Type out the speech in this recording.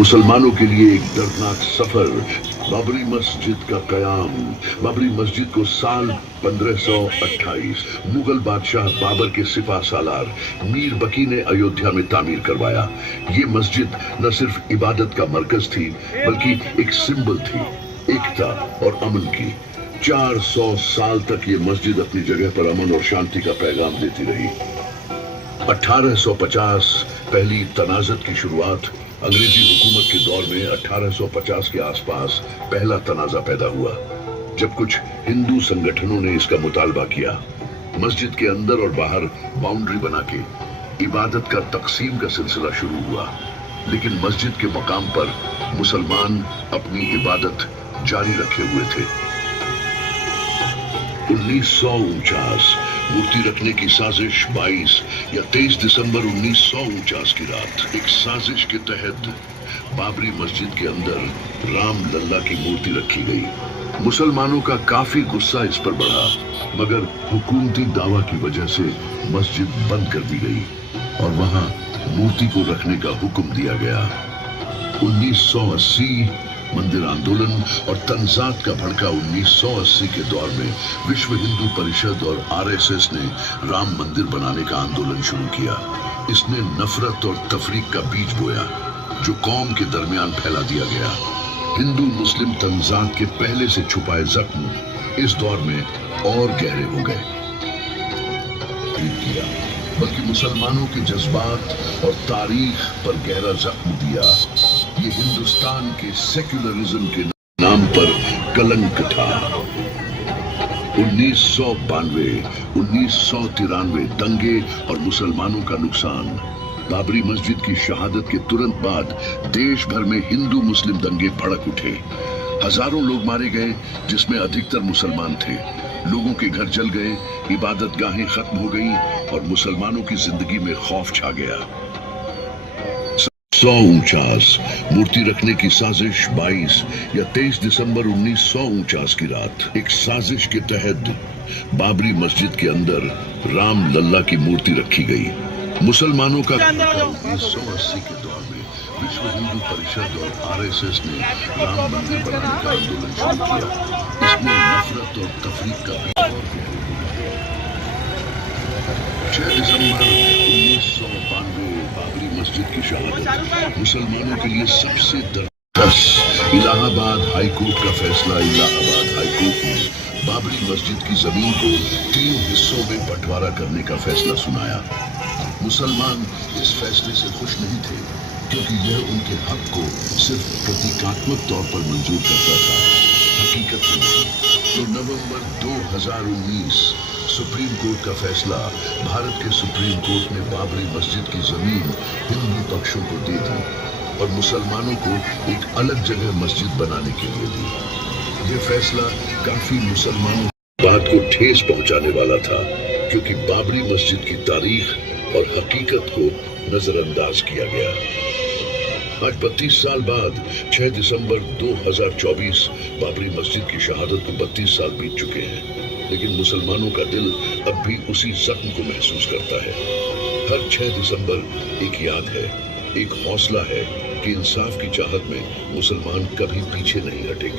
मुसलमानों के लिए एक दर्दनाक सफर, बाबरी मस्जिद का कयाम। बाबरी मस्जिद को साल 1528 मुगल बादशाह बाबर के सिपा सालार मीर बकी ने अयोध्या में तामीर करवाया। ये मस्जिद न सिर्फ इबादत का मरकज थी बल्कि एक सिंबल थी एकता और अमन की। 400 साल तक ये मस्जिद अपनी जगह पर अमन और शांति का पैगाम देती रही। 1850 पहली तनाज़त की शुरुआत। अंग्रेजी हुकूमत के दौर में 1850 के आसपास पहला तनाज़ा पैदा हुआ जब कुछ हिंदू संगठनों ने इसका मुतालबा किया। मस्जिद के अंदर और बाहर बाउंड्री बना के इबादत का तकसीम का सिलसिला शुरू हुआ, लेकिन मस्जिद के मकाम पर मुसलमान अपनी इबादत जारी रखे हुए थे। 1949 मूर्ति रखने की साजिश 22 या 23 दिसंबर 1949 की रात एक साजिश के तहत बाबरी मस्जिद के अंदर राम लल्ला की मूर्ति रखी गई। मुसलमानों का काफी गुस्सा इस पर बढ़ा, मगर हुकूमती दावा की वजह से मस्जिद बंद कर दी गई और वहां मूर्ति को रखने का हुक्म दिया गया। 1980 मंदिर आंदोलन और तंजात का भड़का 1980 के दौर में विश्व हिंदू परिषद और आरएसएस ने राम मंदिर बनाने का आंदोलन शुरू किया। इसने नफरत और तफरीक का बीज बोया जो कौम के दरमियान फैला दिया गया। हिंदू मुस्लिम तंजात के पहले से छुपाए जख्म इस दौर में और गहरे हो गए, बल्कि मुसलमानों के जज्बात और तारीख पर गहरा जख्म दिया। ये हिंदुस्तान के सेक्युलरिज्म के नाम पर कलंक था। 1992, 1993 दंगे और मुसलमानों का नुकसान। बाबरी मस्जिद की शहादत के तुरंत बाद देश भर में हिंदू मुस्लिम दंगे भड़क उठे। हजारों लोग मारे गए, जिसमें अधिकतर मुसलमान थे। लोगों के घर जल गए, इबादत गाहें खत्म हो गई और मुसलमानों की जिंदगी में खौफ छा गया। 1949 मूर्ति रखने की साजिश 22 या 23 दिसंबर 1949 की रात एक साजिश के तहत बाबरी मस्जिद के अंदर राम लल्ला की मूर्ति रखी गई। मुसलमानों का 1980 के दौर में विश्व हिंदू परिषद और आरएसएस ने राम मंदिर बनाने का आंदोलन शुरू किया। इसमें नफरत और तफरीक का 6 दिसंबर 1992 बाबरी मस्जिद की शहादत मुसलमानों के लिए सबसे दर्दनाक। इलाहाबाद हाई कोर्ट का फैसला। इलाहाबाद हाई कोर्ट ने बाबरी मस्जिद की जमीन को 3 हिस्सों में बंटवारा करने का फैसला सुनाया। मुसलमान इस फैसले से खुश नहीं थे क्योंकि यह उनके हक को सिर्फ प्रतीकात्मक तौर पर मंजूर करता था, हकीकत में नहीं। तो नवंबर 2019 सुप्रीम कोर्ट का फैसला। भारत के सुप्रीम कोर्ट ने बाबरी मस्जिद की जमीन हिंदू पक्षों को दे दी और मुसलमानों को एक अलग जगह मस्जिद बनाने के लिए दी। यह फैसला काफी मुसलमानों की बात को ठेस पहुंचाने वाला था, क्योंकि बाबरी मस्जिद की तारीख और हकीकत को नजरअंदाज किया गया। आज 32 साल बाद 6 दिसंबर 2024 बाबरी मस्जिद की शहादत को 32 साल बीत चुके हैं, लेकिन मुसलमानों का दिल अब भी उसी जख्म को महसूस करता है। हर 6 दिसंबर एक याद है, एक हौसला है कि इंसाफ की चाहत में मुसलमान कभी पीछे नहीं हटेंगे।